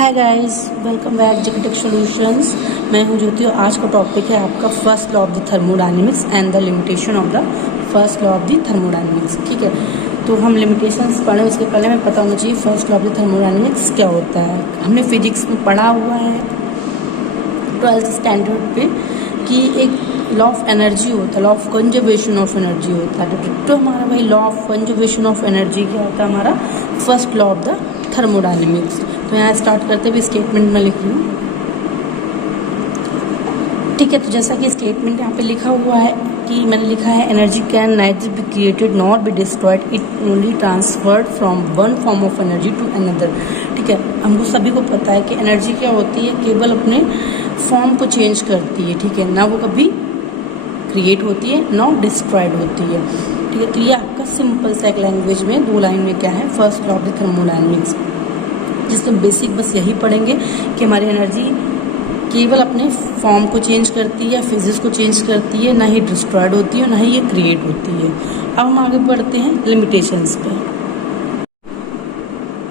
हाय guys, welcome back जिकेटेक solutions. मैं हूं ज्योति और आज का टॉपिक है आपका first law of the thermodynamics and the limitation of the first law of the thermodynamics. ठीक है, तो हम लिमिटेशंस पढ़ें उसके पहले हमें पता होना चाहिए first law of the thermodynamics क्या होता है। हमने फिजिक्स में पढ़ा हुआ है 12th स्टैंडर्ड पे कि एक लॉ ऑफ एनर्जी होता है, law of conservation of energy होता है। तो हमारा भाई law of conservation of energy क्या होता है, हमारा first law of the thermodynamics. तो यहाँ स्टार्ट करते हुए स्टेटमेंट में लिख रही हूँ। ठीक है, तो जैसा कि स्टेटमेंट यहाँ पे लिखा हुआ है कि मैंने लिखा है energy can neither be created not be destroyed, it only transferred from one form of energy to another. ठीक है, हमको सभी को पता है कि एनर्जी क्या होती है, केवल अपने फॉर्म को चेंज करती है। ठीक है, ना वो कभी क्रिएट होती है ना डिस्ट्रॉयड होती है। ठीक है, तो ये आपका सिंपल सा एक लैंग्वेज में 2 लाइन में क्या है first law of the thermodynamics, जिसमें बेसिक बस यही पढ़ेंगे कि हमारी एनर्जी केवल अपने फॉर्म को चेंज करती है, फिजिक्स को चेंज करती है, ना ही डिस्ट्रॉयड होती है ना ही ये क्रिएट होती है। अब हम आगे बढ़ते हैं लिमिटेशंस पे।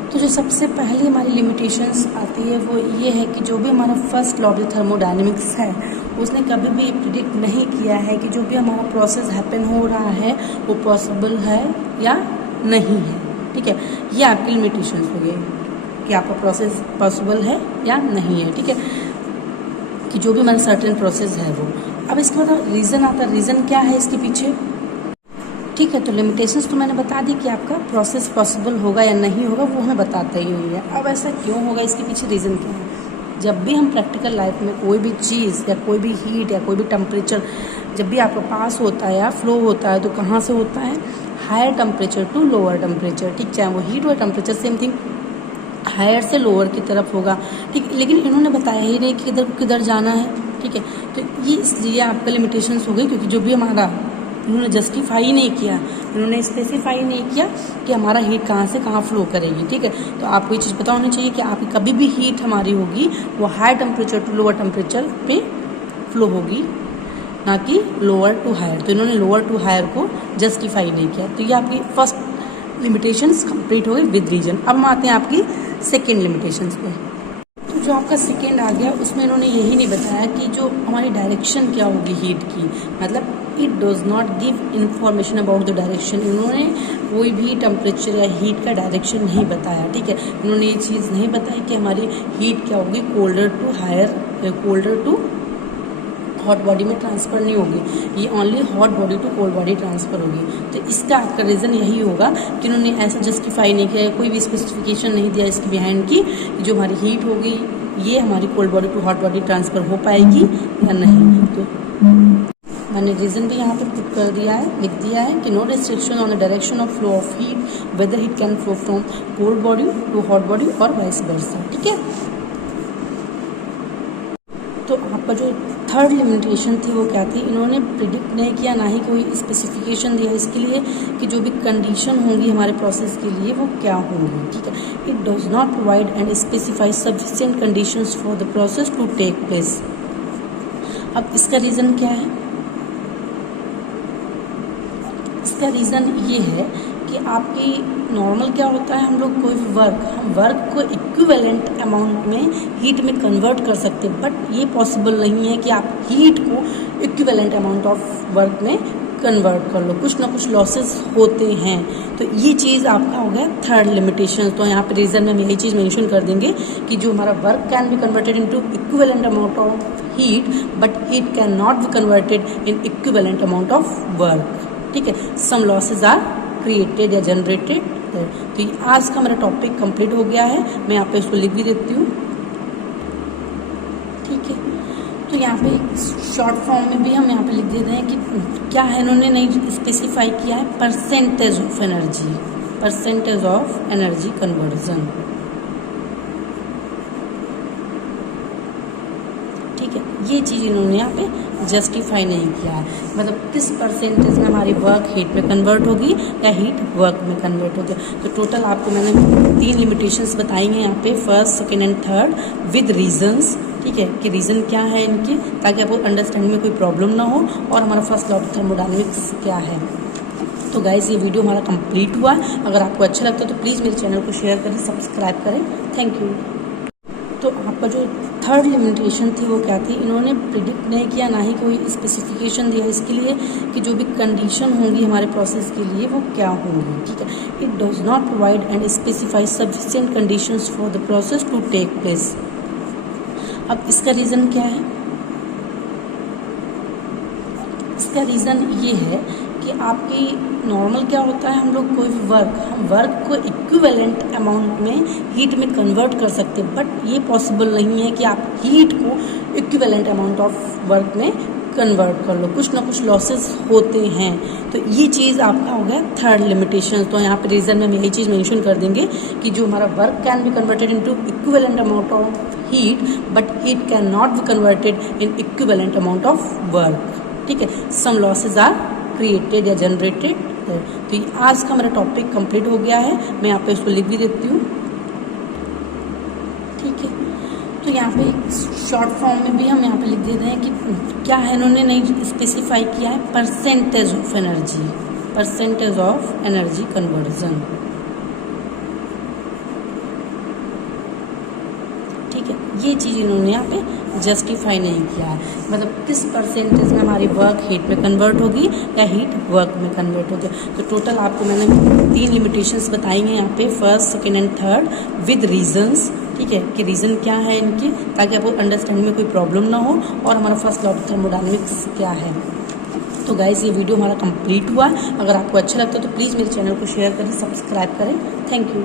तो जो सबसे पहली हमारी लिमिटेशंस आती है वो ये है कि जो भी हमारा first law of the thermodynamics है उसने कभी भी प्रिडिक्ट नहीं किया है कि जो भी हमारा प्रोसेस हैपन हो रहा है वो पॉसिबल है या नहीं है। ठीक है, ये आपकी लिमिटेशंस हो गई कि आपका प्रोसेस पॉसिबल है या नहीं है। ठीक है, कि जो भी हमारा सर्टेन प्रोसेस है वो। अब इसके बाद रीज़न आता है, रीज़न क्या है इसके पीछे। ठीक है, तो लिमिटेशंस तो मैंने बता दी कि आपका प्रोसेस पॉसिबल होगा या नहीं होगा, वो हमें बताता ही हुई है। अब ऐसा क्यों होगा, इसके पीछे रीज़न क्या है। जब भी हम प्रैक्टिकल लाइफ में कोई भी चीज़ या कोई भी हीट या कोई भी टेम्परेचर जब भी आपका पास होता है या फ्लो होता है तो कहाँ से होता है, higher temperature to lower temperature. ठीक, चाहे वो हीट हो टेम्परेचर सेम थिंग, हायर से लोअर की तरफ होगा। ठीक, लेकिन इन्होंने बताया ही नहीं कि किधर को किधर जाना है। ठीक है, तो ये इसलिए आपका लिमिटेशंस हो गई, क्योंकि जो भी हमारा इन्होंने जस्टिफाई ही नहीं किया, इन्होंने स्पेसिफाई नहीं किया कि हमारा हीट कहाँ से कहाँ फ्लो करेगी। ठीक है, तो आपको ये चीज़ पता होनी चाहिए कि आपकी कभी भी हीट हमारी होगी वो higher temperature to lower temperature पे फ्लो होगी, ना कि लोअर टू हायर। तो इन्होंने लोअर टू हायर को जस्टिफाई नहीं किया। तो ये आपकी फर्स्ट लिमिटेशंस कंप्लीट हो गई विद रीजन। अब हम आते हैं आपकी सेकेंड लिमिटेशंस पे। तो जो आपका सेकेंड आ गया उसमें इन्होंने यही नहीं बताया कि जो हमारी डायरेक्शन क्या होगी हीट की, मतलब it does not give information about the direction. इन्होंने कोई भी टेम्परेचर या हीट का डायरेक्शन नहीं बताया। ठीक है, इन्होंने ये चीज़ नहीं बताई कि हमारी हीट क्या होगी, colder to higher, colder to hot body में ट्रांसफ़र नहीं होगी, ये only hot body to cold body transfer होगी। तो इसका आपका रीज़न यही होगा कि उन्होंने ऐसा जस्टिफाई नहीं किया, कोई भी स्पेसिफिकेशन नहीं दिया इसके बिहाइंड की जो हमारी हीट होगी ये हमारी cold body to hot body transfer हो पाएगी या नहीं। तो मैंने रीज़न भी यहाँ पर पुट कर दिया है, लिख दिया है कि no restriction on the direction of flow of heat whether heat can flow from cold body to hot body और वाइस वर्सा। ठीक है, तो आपका जो थर्ड लिमिटेशन थी वो क्या थी, इन्होंने प्रिडिक्ट नहीं किया ना ही कोई स्पेसिफिकेशन दिया इसके लिए कि जो भी कंडीशन होंगी हमारे प्रोसेस के लिए वो क्या होंगी। ठीक है, it does not provide and specify sufficient conditions for the process to take place. अब इसका रीज़न क्या है, इसका रीज़न ये है कि आपकी नॉर्मल क्या होता है, हम लोग कोई भी वर्क को इक्विवेलेंट अमाउंट में हीट में कन्वर्ट कर सकते हैं, बट ये पॉसिबल नहीं है कि आप हीट को इक्विवेलेंट अमाउंट ऑफ वर्क में कन्वर्ट कर लो, कुछ ना कुछ लॉसेस होते हैं। तो ये चीज़ आपका हो गया थर्ड लिमिटेशन। तो यहाँ पे रीज़न में हम यही चीज़ मेंशन कर देंगे कि जो हमारा work can be converted into equivalent amount of heat but it can not be converted in equivalent amount of work. ठीक है, सम लॉसेज आर क्रिएटेड या जनरेटेड। तो ये आज का मेरा टॉपिक कंप्लीट हो गया है, मैं यहाँ पे इसको लिख भी देती हूँ। ठीक है, तो यहाँ पे शॉर्ट फॉर्म में भी हम यहाँ पे लिख देते हैं कि क्या है, इन्होंने नहीं स्पेसिफाई किया है percentage of energy, percentage of energy conversion. ठीक है, ये चीज़ इन्होंने यहाँ पे जस्टिफाई नहीं किया है, मतलब किस परसेंटेज में हमारी वर्क हीट में कन्वर्ट होगी या हीट वर्क में कन्वर्ट होगी। तो टोटल आपको मैंने 3 लिमिटेशंस बताई हैं यहाँ पे, first second and third with reasons. ठीक है, कि रीज़न क्या है इनके, ताकि आपको अंडरस्टैंडिंग में कोई प्रॉब्लम ना हो, और हमारा फर्स्ट लॉ ऑफ थर्मोडायनेमिक्स क्या है। तो गाइस ये वीडियो हमारा कंप्लीट हुआ। अगर आपको अच्छा लगता है तो प्लीज़ मेरे चैनल को शेयर करें, सब्सक्राइब करें। Thank you. तो आपका जो थर्ड लिमिटेशन थी वो क्या थी, इन्होंने प्रिडिक्ट नहीं किया, ना ही कोई स्पेसिफिकेशन दिया इसके लिए कि जो भी कंडीशन होंगी हमारे प्रोसेस के लिए वो क्या होंगी, ठीक है। It does not provide and specify sufficient conditions for the process to take place. अब इसका रीज़न क्या है? इसका रीज़न ये है कि आपकी नॉर्मल क्या होता है, हम लोग कोई भी वर्क को इक्विवेलेंट अमाउंट में हीट में कन्वर्ट कर सकते हैं, बट ये पॉसिबल नहीं है कि आप हीट को इक्विवेलेंट अमाउंट ऑफ वर्क में कन्वर्ट कर लो, कुछ ना कुछ लॉसेस होते हैं। तो ये चीज़ आपका हो गया थर्ड लिमिटेशन। तो यहाँ पे रीज़न में हम यही चीज़ मेंशन कर देंगे कि जो हमारा work can be converted into equivalent amount of heat, but heat can not be converted in equivalent amount of work, ठीक है। सम लॉसेज आर क्रिएटेड या जनरेटेड। तो ये आज का मेरा टॉपिक कंप्लीट हो गया है। मैं यहाँ पे इसको लिख भी देती हूँ, ठीक है। तो यहाँ पे शॉर्ट फॉर्म में भी हम यहाँ पे लिख देते हैं कि क्या है, इन्होंने नहीं स्पेसिफाई किया है, परसेंटेज ऑफ एनर्जी कन्वर्जन, ठीक है। ये चीज़ इन्होंने यहाँ पे जस्टिफाई नहीं किया है, मतलब किस परसेंटेज में हमारी वर्क हीट में कन्वर्ट होगी या हीट वर्क में कन्वर्ट होगी। तो टोटल आपको मैंने 3 लिमिटेशंस बताई हैं यहाँ पे, first, second and third, with reasons, ठीक है, कि रीज़न क्या है इनकी, ताकि आपको अंडरस्टैंडिंग में कोई प्रॉब्लम ना हो, और हमारा फर्स्ट लॉ ऑफ थर्मोडायनेमिक्स क्या है। तो गाइस ये वीडियो हमारा कंप्लीट हुआ। अगर आपको अच्छा लगता है तो प्लीज़ मेरे चैनल को शेयर करें, सब्सक्राइब करें। Thank you.